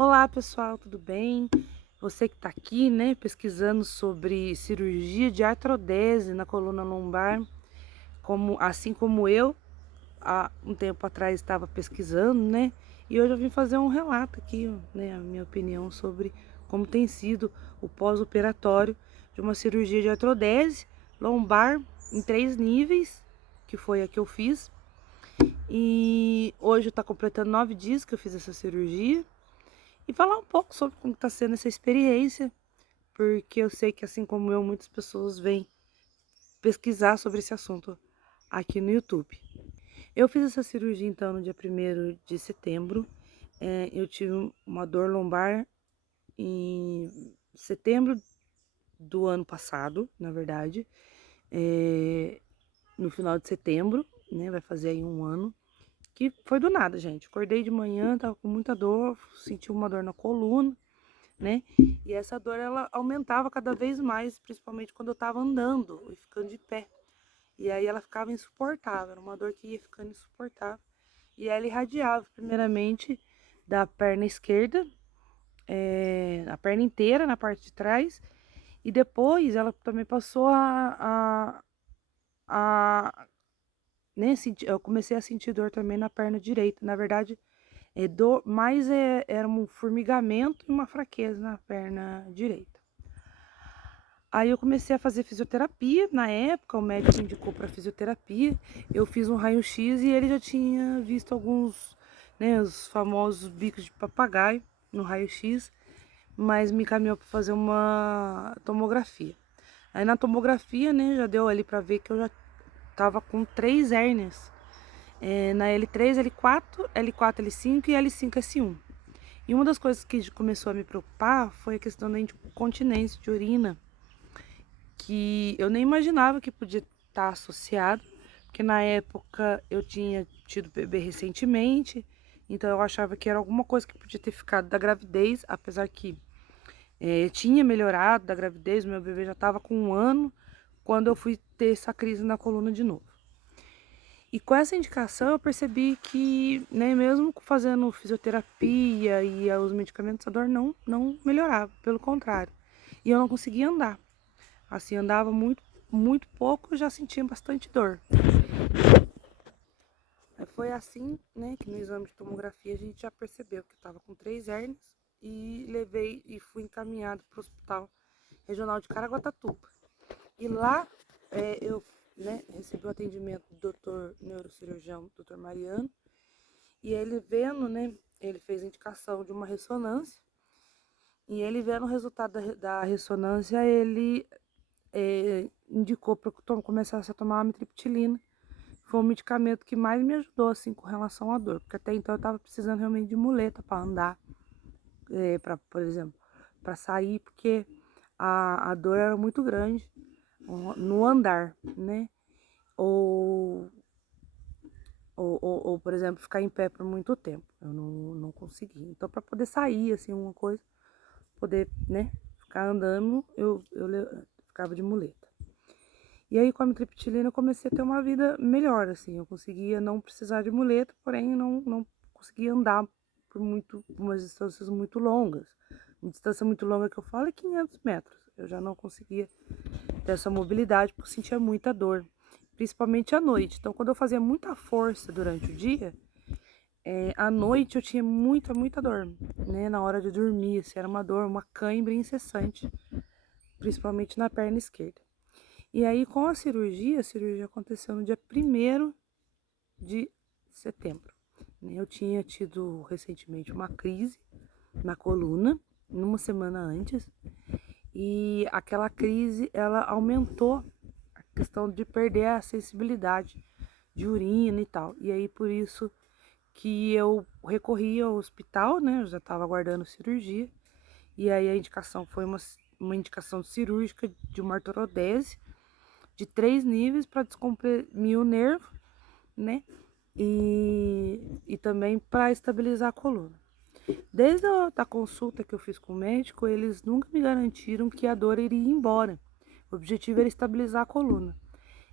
Olá pessoal, tudo bem? Você que está aqui, né, pesquisando sobre cirurgia de artrodese na coluna lombar, assim como eu, há um tempo atrás estava pesquisando, né? E hoje eu vim fazer um relato aqui, né, a minha opinião sobre como tem sido o pós-operatório de uma cirurgia de artrodese lombar em 3 níveis, que foi a que eu fiz. E hoje está completando 9 dias que eu fiz essa cirurgia. E falar um pouco sobre como está sendo essa experiência, porque eu sei que, assim como eu, muitas pessoas vêm pesquisar sobre esse assunto aqui no YouTube. Eu fiz essa cirurgia, então, no dia 1º de setembro. Eu tive uma dor lombar em setembro do ano passado, na verdade, no final de setembro, né, vai fazer aí um ano, que foi do nada, gente. Acordei de manhã, tava com muita dor, senti uma dor na coluna, né? E essa dor ela aumentava cada vez mais, principalmente quando eu tava andando e ficando de pé. E aí ela ficava insuportável, era uma dor que ia ficando insuportável. E ela irradiava primeiramente da perna esquerda, a perna inteira na parte de trás, e depois ela também passou né, eu comecei a sentir dor também na perna direita. Na verdade, era um formigamento e uma fraqueza na perna direita. Aí eu comecei a fazer fisioterapia. Na época, o médico indicou para fisioterapia. Eu fiz um raio-x e ele já tinha visto alguns, né, os famosos bicos de papagaio no raio-x, mas me encaminhou para fazer uma tomografia. Aí na tomografia, né, já deu ali para ver que eu já tava com 3 hérnias. Na L3, L4, L4, L5 e L5, S1. E uma das coisas que começou a me preocupar foi a questão da incontinência de urina, que eu nem imaginava que podia estar associado, porque na época eu tinha tido bebê recentemente, então eu achava que era alguma coisa que podia ter ficado da gravidez, apesar que tinha melhorado da gravidez, meu bebê já estava com 1 ano, quando eu fui ter essa crise na coluna de novo. E com essa indicação eu percebi que, né, mesmo fazendo fisioterapia e os medicamentos, a dor não melhorava, pelo contrário. E eu não conseguia andar. Assim, andava muito pouco, já sentia bastante dor. Foi assim, né, que no exame de tomografia a gente já percebeu que eu estava com 3 hérnias e levei e fui encaminhado para o Hospital Regional de Caraguatatuba. E lá eu, né, recebi o atendimento do doutor neurocirurgião, doutor Mariano, e ele vendo, né, ele fez a indicação de uma ressonância, e ele vendo o resultado da ressonância, ele indicou para eu começasse a tomar amitriptilina. Foi o medicamento que mais me ajudou, assim, com relação à dor, porque até então eu tava precisando realmente de muleta para andar, por exemplo, para sair, porque a dor era muito grande no andar, né? Ou, por exemplo, ficar em pé por muito tempo. Eu não conseguia. Então, para poder sair, assim, uma coisa, poder, né, ficar andando, eu ficava de muleta. E aí, com a amitriptilina, eu comecei a ter uma vida melhor, assim. Eu conseguia não precisar de muleta, porém, não conseguia andar por umas distâncias muito longas. Uma distância muito longa que eu falo é 500 metros. Eu já não conseguia ter essa mobilidade, porque eu sentia muita dor, principalmente à noite. Então, quando eu fazia muita força durante o dia, à noite eu tinha muita dor, né? Na hora de dormir, assim, era uma dor, uma cãibra incessante, principalmente na perna esquerda. E aí, com a cirurgia aconteceu no dia 1º de setembro. Eu tinha tido recentemente uma crise na coluna, uma semana antes, e aquela crise, ela aumentou a questão de perder a sensibilidade de urina e tal. E aí, por isso que eu recorri ao hospital, né? Eu já estava aguardando cirurgia, e aí a indicação foi uma indicação cirúrgica de uma artrodese de 3 níveis para descomprimir o nervo, né? E também para estabilizar a coluna. Desde a consulta que eu fiz com o médico, eles nunca me garantiram que a dor iria embora. O objetivo era estabilizar a coluna.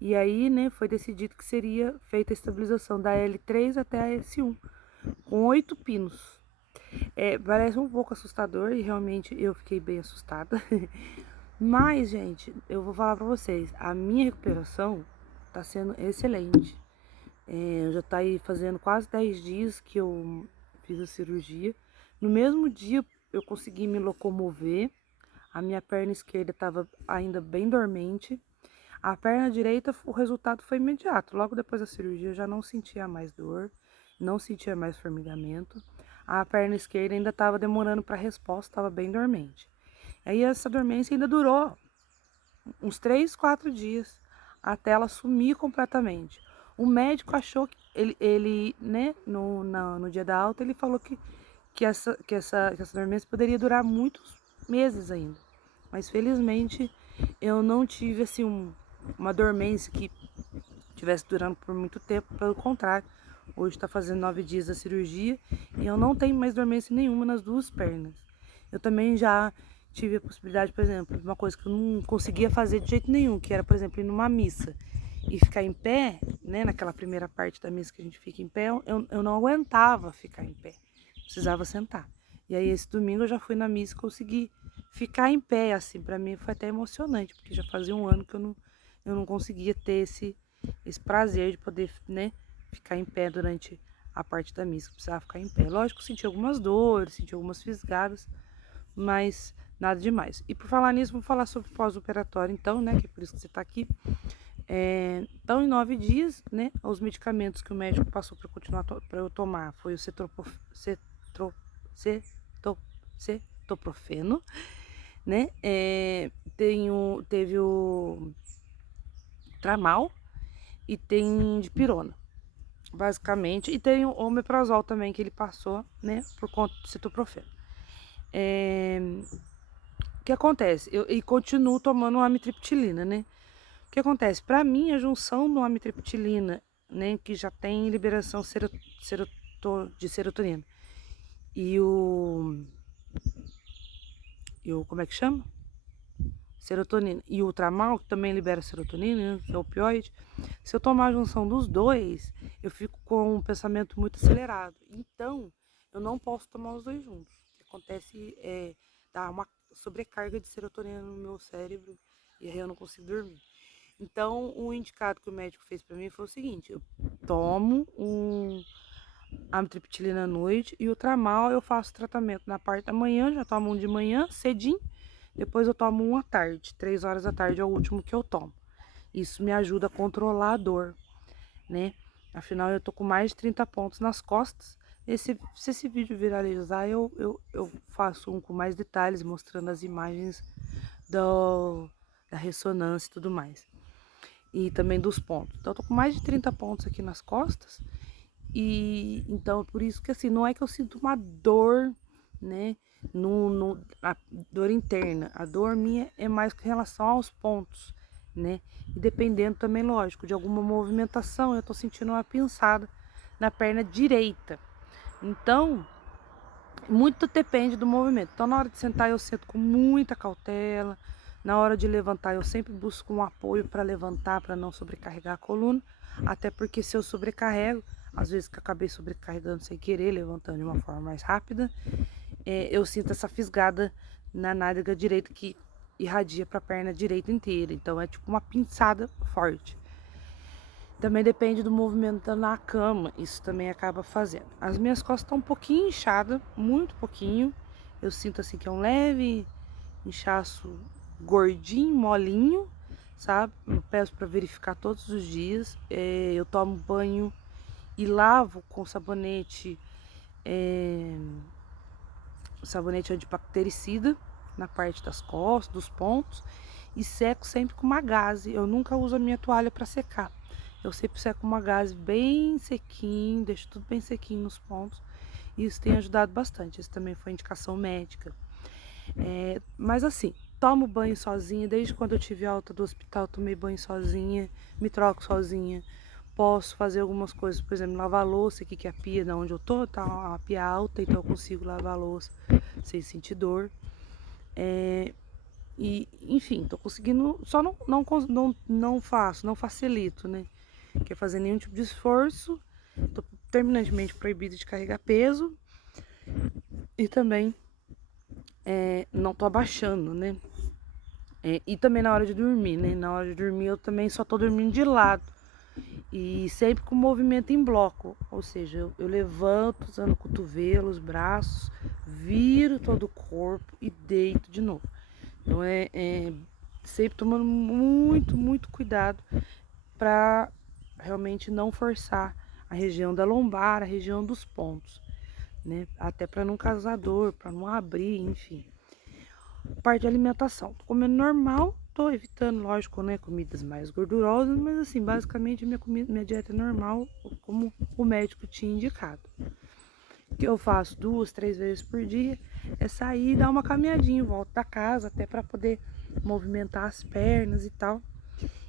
E aí, né, foi decidido que seria feita a estabilização da L3 até a S1, com 8 pinos. Parece um pouco assustador e realmente eu fiquei bem assustada. Mas, gente, eu vou falar pra vocês, a minha recuperação tá sendo excelente. Já tá aí fazendo quase 10 dias que eu fiz a cirurgia. No mesmo dia eu consegui me locomover. A minha perna esquerda estava ainda bem dormente. A perna direita, o resultado foi imediato. Logo depois da cirurgia eu já não sentia mais dor, não sentia mais formigamento. A perna esquerda ainda estava demorando para resposta, estava bem dormente. Aí essa dormência ainda durou uns 3, 4 dias até ela sumir completamente. O médico achou que ele né, no dia da alta, ele falou que essa dormência poderia durar muitos meses ainda. Mas felizmente eu não tive assim uma dormência que tivesse durando por muito tempo, pelo contrário. Hoje está fazendo 9 dias da cirurgia e eu não tenho mais dormência nenhuma nas duas pernas. Eu também já tive a possibilidade, por exemplo, de uma coisa que eu não conseguia fazer de jeito nenhum, que era, por exemplo, ir numa missa e ficar em pé, né, naquela primeira parte da missa que a gente fica em pé, eu não aguentava ficar em pé, precisava sentar. E aí esse domingo eu já fui na missa e consegui ficar em pé, assim, para mim foi até emocionante, porque já fazia um ano que eu não conseguia ter esse prazer de poder, né, ficar em pé durante a parte da missa, precisava ficar em pé. Lógico, senti algumas dores, senti algumas fisgadas, mas nada demais. E por falar nisso, vou falar sobre pós-operatório então, né, que é por isso que você tá aqui. Então, em 9 dias, né, os medicamentos que o médico passou para continuar para eu tomar foi o cetoprofeno, né, teve o tramal e tem dipirona, basicamente, e tem o omeprazol também que ele passou, né, por conta do cetoprofeno. O que acontece? Eu continuo tomando amitriptilina, né? O que acontece? Para mim, a junção do amitriptilina, né, que já tem liberação de serotonina, e como é que chama? Serotonina. E o tramal, que também libera serotonina, né, que é opioide. Se eu tomar a junção dos dois, eu fico com um pensamento muito acelerado. Então, eu não posso tomar os dois juntos. O que acontece é dar uma sobrecarga de serotonina no meu cérebro e aí eu não consigo dormir. Então, o indicado que o médico fez para mim foi o seguinte: eu tomo amitriptilina à noite e o tramal eu faço tratamento na parte da manhã, já tomo um de manhã, cedinho, depois eu tomo um à tarde, 3 horas da tarde é o último que eu tomo. Isso me ajuda a controlar a dor, né? Afinal, eu tô com mais de 30 pontos nas costas. Se esse vídeo viralizar, eu faço um com mais detalhes, mostrando as imagens da ressonância e tudo mais. E também dos pontos. Então, eu tô com mais de 30 pontos aqui nas costas. E então, é por isso que assim, não é que eu sinto uma dor, né? A dor interna. A dor minha é mais com relação aos pontos, né? E dependendo também, lógico, de alguma movimentação, eu tô sentindo uma pinçada na perna direita. Então, muito depende do movimento. Então, na hora de sentar, eu sento com muita cautela. Na hora de levantar, eu sempre busco um apoio para levantar, para não sobrecarregar a coluna. Até porque se eu sobrecarrego, às vezes que eu acabei sobrecarregando sem querer, levantando de uma forma mais rápida, eu sinto essa fisgada na nádega direita que irradia para a perna direita inteira. Então, é tipo uma pinçada forte. Também depende do movimento na cama, isso também acaba fazendo. As minhas costas estão um pouquinho inchadas, muito pouquinho. Eu sinto assim que é um leve inchaço gordinho, molinho, sabe? Eu peço para verificar todos os dias. Eu tomo banho e lavo com sabonete antibactericida na parte das costas, dos pontos, e seco sempre com uma gaze. Eu nunca uso a minha toalha para secar. Eu sempre seco uma gaze bem sequinho, deixo tudo bem sequinho nos pontos. E isso tem ajudado bastante. Isso também foi indicação médica. Mas assim, tomo banho sozinha. Desde quando eu tive alta do hospital, tomei banho sozinha, me troco sozinha. Posso fazer algumas coisas, por exemplo, lavar a louça aqui, que é a pia de onde eu tô, tá uma pia alta, então eu consigo lavar a louça sem sentir dor. E, enfim, tô conseguindo, só não faço, não facilito, né? Quer fazer nenhum tipo de esforço, tô terminantemente proibida de carregar peso E também não tô abaixando, né? E também na hora de dormir, né? Na hora de dormir eu também só tô dormindo de lado. E sempre com movimento em bloco. Ou seja, eu levanto usando cotovelos, braços, viro todo o corpo e deito de novo. Então sempre tomando muito, muito cuidado para realmente não forçar a região da lombar, a região dos pontos, né? Até para não causar dor, para não abrir, enfim. Parte de alimentação, tô comendo normal, tô evitando, lógico, né, comidas mais gordurosas, mas assim, basicamente minha dieta é normal, como o médico tinha indicado. O que eu faço 2, 3 vezes por dia é sair e dar uma caminhadinha em volta da casa, até para poder movimentar as pernas e tal.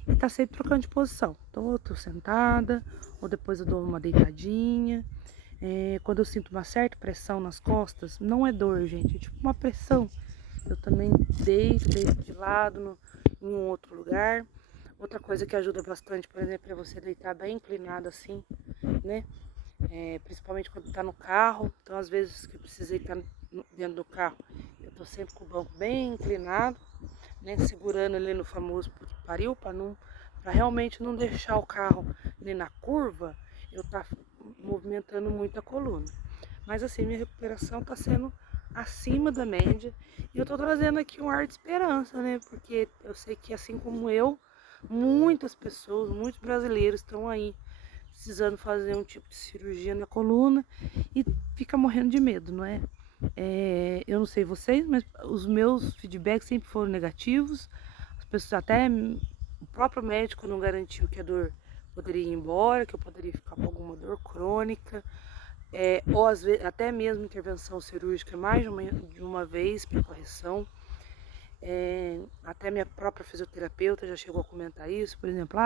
E tá sempre trocando de posição. Então eu tô sentada, ou depois eu dou uma deitadinha. Quando eu sinto uma certa pressão nas costas, não é dor, gente, é tipo uma pressão. Eu também deito de lado em um outro lugar. Outra coisa que ajuda bastante, por exemplo, é você deitar bem inclinado assim, né? Principalmente quando tá no carro. Então, às vezes que eu precisei estar dentro do carro, eu tô sempre com o banco bem inclinado, né? Segurando ali no famoso pulo que pariu, para realmente não deixar o carro nem na curva, eu tá movimentando muito a coluna. Mas assim, minha recuperação tá sendo acima da média. E eu tô trazendo aqui um ar de esperança, né? Porque eu sei que assim como eu, muitas pessoas, muitos brasileiros estão aí precisando fazer um tipo de cirurgia na coluna e fica morrendo de medo, não é? Eu não sei vocês, mas os meus feedbacks sempre foram negativos. As pessoas até o próprio médico não garantiu que a dor poderia ir embora, que eu poderia ficar com alguma dor crônica. Ou às vezes até mesmo intervenção cirúrgica mais de uma vez para correção. Até minha própria fisioterapeuta já chegou a comentar isso, por exemplo,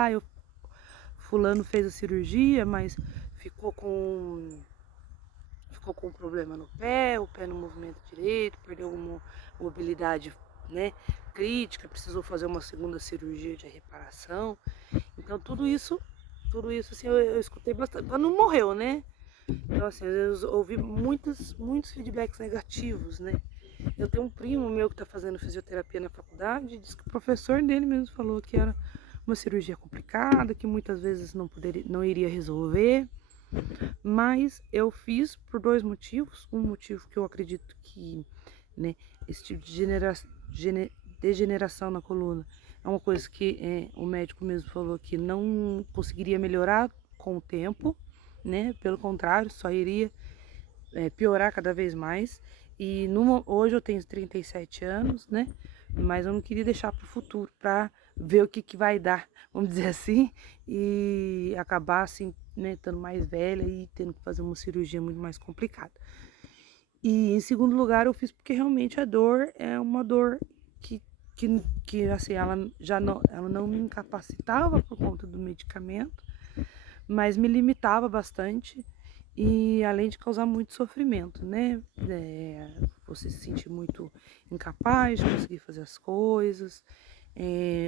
fulano fez a cirurgia, mas ficou com um problema no pé, o pé não movimenta direito, perdeu uma mobilidade, né, crítica, precisou fazer uma segunda cirurgia de reparação. Então tudo isso assim, eu escutei bastante, mas não morreu, né? Então, assim, eu ouvi muitos feedbacks negativos, né? Eu tenho um primo meu que está fazendo fisioterapia na faculdade, e disse que o professor dele mesmo falou que era uma cirurgia complicada, que muitas vezes não iria resolver. Mas eu fiz por 2 motivos. Um motivo que eu acredito que, né, esse tipo de degeneração na coluna é uma coisa que o médico mesmo falou que não conseguiria melhorar com o tempo, né? Pelo contrário, só iria piorar cada vez mais. E hoje eu tenho 37 anos, né? Mas eu não queria deixar para o futuro, para ver o que vai dar, vamos dizer assim, e acabar assim, né, estando mais velha e tendo que fazer uma cirurgia muito mais complicada. E em segundo lugar, eu fiz porque realmente a dor é uma dor que assim, ela não me incapacitava por conta do medicamento, mas me limitava bastante e além de causar muito sofrimento, né? Você se sentir muito incapaz de conseguir fazer as coisas,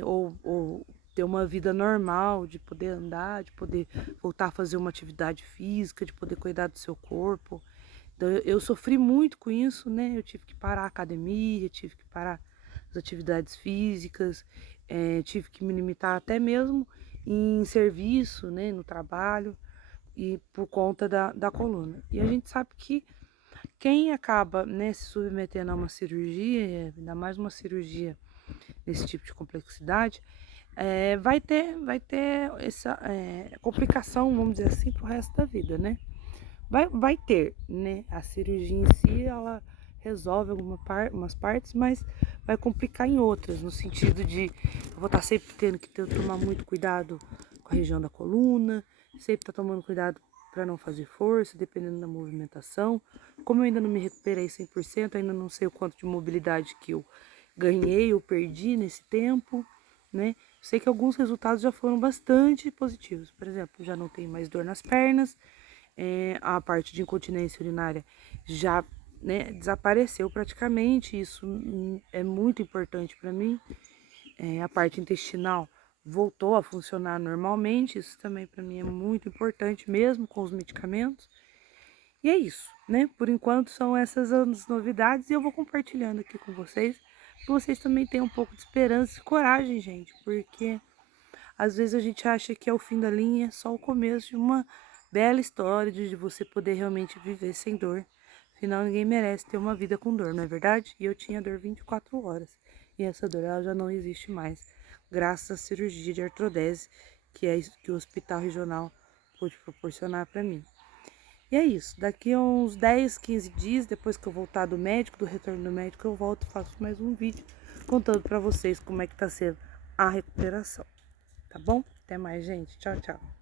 ou ter uma vida normal, de poder andar, de poder voltar a fazer uma atividade física, de poder cuidar do seu corpo. Então eu sofri muito com isso, né? Eu tive que parar a academia, tive que parar as atividades físicas, tive que me limitar até mesmo em serviço, né, no trabalho e por conta da coluna. E a gente sabe que quem acaba, né, se submetendo a uma cirurgia, ainda mais uma cirurgia nesse tipo de complexidade, vai ter essa complicação, vamos dizer assim, pro resto da vida, né? Vai ter, né? A cirurgia em si, ela resolve umas partes, mas vai complicar em outras, no sentido de eu vou estar sempre tendo que tomar muito cuidado com a região da coluna, sempre estar tomando cuidado para não fazer força, dependendo da movimentação. Como eu ainda não me recuperei 100%, ainda não sei o quanto de mobilidade que eu ganhei ou perdi nesse tempo, né? Sei que alguns resultados já foram bastante positivos. Por exemplo, já não tenho mais dor nas pernas, a parte de incontinência urinária já, né, desapareceu praticamente. Isso é muito importante para mim. A parte intestinal voltou a funcionar normalmente. Isso também para mim é muito importante, mesmo com os medicamentos. E é isso, né? Por enquanto são essas as novidades e eu vou compartilhando aqui com vocês, para vocês também tenham um pouco de esperança e coragem, gente, porque às vezes a gente acha que é o fim da linha, é só o começo de uma bela história de você poder realmente viver sem dor. Afinal, ninguém merece ter uma vida com dor, não é verdade? E eu tinha dor 24 horas. E essa dor ela já não existe mais, graças à cirurgia de artrodese que é isso que o hospital regional pôde proporcionar para mim. E é isso, daqui a uns 10, 15 dias, depois que eu voltar do médico, do retorno do médico, eu volto e faço mais um vídeo contando para vocês como é que tá sendo a recuperação. Tá bom? Até mais, gente. Tchau, tchau.